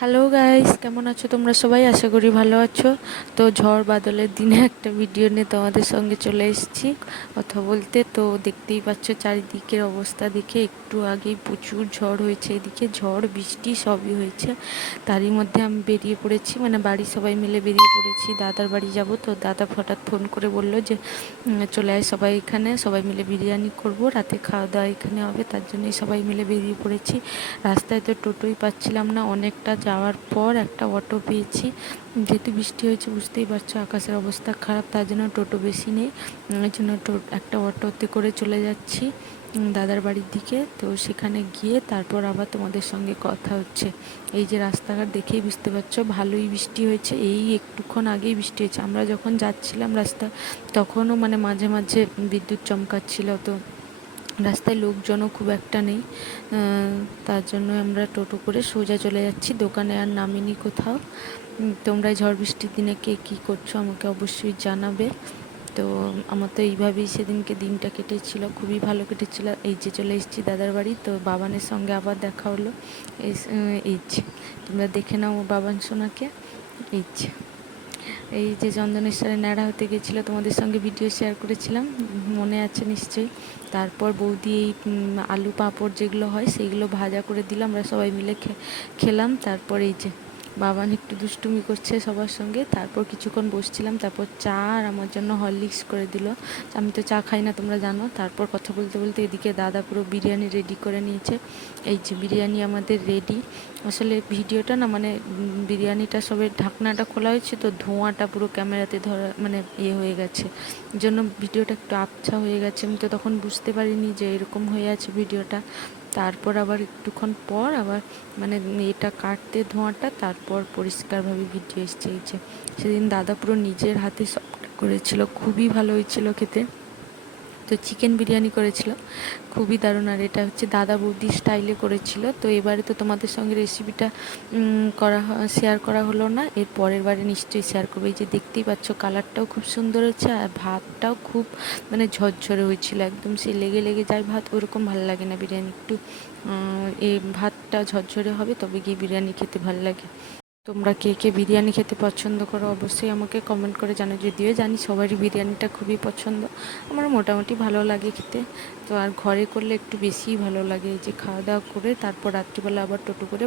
Hello guys, কেমন আছো তোমরা সবাই? আশা করি ভালো আছো। তো ঝড় বাদলের দিনে একটা ভিডিও নিয়ে তোমাদের সঙ্গে চলে এসেছি কথা বলতে। তো দেখতেই পাচ্ছ চারিদিকের অবস্থা দেখে, একটু আগেই প্রচুর ঝড় হয়েছে, এদিকে ঝড় বৃষ্টি সবই হয়েছে। তারই মধ্যে আমি বেরিয়ে পড়েছি, মানে বাড়ির সবাই মিলে বেরিয়ে পড়েছি। দাদার বাড়ি যাব। তো দাদা হঠাৎ ফোন করে বলল যে চলে আয় সবাই এখানে, সবাই মিলে বিরিয়ানি করব, রাতে খাওয়া দাওয়া এখানে হবে। তার জন্যই সবাই মিলে বেরিয়ে পড়েছি। রাস্তায় তো টোটোই পাচ্ছিলাম না, অনেকটা যাওয়ার পর একটা অটো পেয়েছি। যেহেতু বৃষ্টি হয়েছে বুঝতেই পারছো, আকাশের অবস্থা খারাপ, তার জন্য টোটো বেশি নেই। ওই জন্য একটা অটোতে করে চলে যাচ্ছি দাদার বাড়ির দিকে। তো সেখানে গিয়ে তারপর আবার তোমাদের সঙ্গে কথা হচ্ছে। এই যে রাস্তাঘাট দেখেই বুঝতে পারছো ভালোই বৃষ্টি হয়েছে, এই একটুক্ষণ আগেই বৃষ্টি হয়েছে। আমরা যখন যাচ্ছিলাম রাস্তা, তখনও মানে মাঝে মাঝে বিদ্যুৎ চমকাচ্ছিল। তো রাস্তায় লোকজনও খুব একটা নেই, তার জন্য আমরা টোটো করে সোজা চলে যাচ্ছি, দোকানে আর নামিনি কোথাও। তোমরা ঝড় বৃষ্টির দিনে কে কী করছো আমাকে অবশ্যই জানাবে। তো আমার তো এইভাবেই সেদিনকে দিনটা কেটেছিল, খুবই ভালো কেটেছিল। এই যে চলে এসেছি দাদার বাড়ি। তো বাবানের সঙ্গে আবার দেখা হলো। এই যে তোমরা দেখে নাও বাবান সোনাকে। এই যে এই যে চন্দনেশ্বরে ন্যাড়া হতে গেছিলো, তোমাদের সঙ্গে ভিডিও শেয়ার করেছিলাম, মনে আছে নিশ্চয়ই। তারপর বৌদি এই আলু পাঁপড় যেগুলো হয় সেইগুলো ভাজা করে দিলাম, আমরা সবাই মিলে খেলাম। তারপর এই যে বাবান একটু দুষ্টুমি করছে সবার সঙ্গে। তারপর কিছুক্ষণ বসছিলাম, তারপর চা আর আমার জন্য হরলিক্স করে দিল। আমি তো চা খাই না তোমরা জানো। তারপর কথা বলতে বলতে এদিকে দাদা পুরো বিরিয়ানি রেডি করে নিয়েছে। এই যে বিরিয়ানি আমাদের রেডি। আসলে ভিডিওটা না, মানে বিরিয়ানিটা সবে ঢাকনাটা খোলা হয়েছে, তো ধোঁয়াটা পুরো ক্যামেরাতে ধরা মানে হয়ে গেছে, জন্য ভিডিওটা একটু আবছা হয়ে গেছে। আমি তো তখন বুঝতে পারিনি যে এরকম হয়ে আছে ভিডিওটা। তারপর আবার একটুক্ষণ পর আবার মানে এটা কাটতে ধোঁয়াটা, তারপর পরিষ্কারভাবে ভিডিও এসছে। এই যে সেদিন দাদা পুরো নিজের হাতে সবটা করেছিল, খুবই ভালো হয়েছিল খেতে। তো চিকেন বিরিয়ানি করেছিল, খুবই দারুণ। আর এটা হচ্ছে দাদা বৌদি স্টাইলে করেছিল। তো এবারে তো তোমাদের সঙ্গে রেসিপিটা শেয়ার করা হলো না, এর পরের বারে নিশ্চয়ই শেয়ার করবো। এই যে দেখতেই পাচ্ছ কালারটাও খুব সুন্দর হয়েছে, আর ভাতটাও খুব মানে ঝরঝরে হয়েছিল একদম। সে লেগে লেগে যায় ভাত, ওরকম ভালো লাগে না বিরিয়ানি। একটু এই ভাতটা ঝরঝরে হবে, তবে গিয়ে বিরিয়ানি খেতে ভালো লাগে। তোমরা কে কে বিরিয়ানি খেতে পছন্দ করো অবশ্যই আমাকে কমেন্ট করে জানো। যদিও জানি সবারই বিরিয়ানিটা খুবই পছন্দ, আমার মোটামুটি ভালো লাগে খেতে। তো আর ঘরে করলে একটু বেশিই ভালো লাগে। এই যে খাওয়া দাওয়া করে তারপর রাত্রিবেলা আবার টোটো করে